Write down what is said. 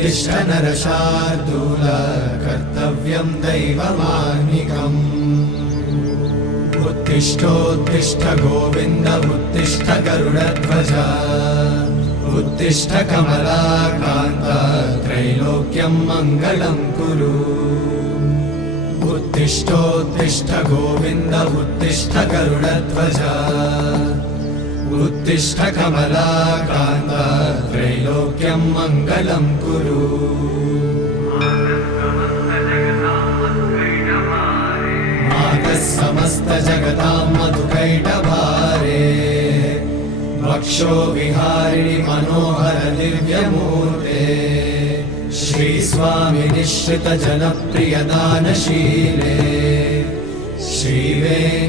उत्तिष्ठ नरशार्दूल कर्तव्यं दैवमाह्निकम् उत्तिष्ठोत्तिष्ठ गोविन्द उत्तिष्ठ गरुडध्वज उत्तिष्ठ कमलाकान्त त्रैलोक्यं मङ्गलं कुरु उत्तिष्ठोत्तिष्ठ गोविन्द उत्तिष्ठ गरुडध्वज उत्तिष्ठ कमलाकान्त त्रैलोक्यं मङ्गलं कुरु मातः समस्त जगतां मधुकैटभारे वक्षो विहारिणि मनोहर दिव्यमूर्ते श्रीस्वामि निश्रित जनप्रिय दानशीले श्रीवेङ्कटेश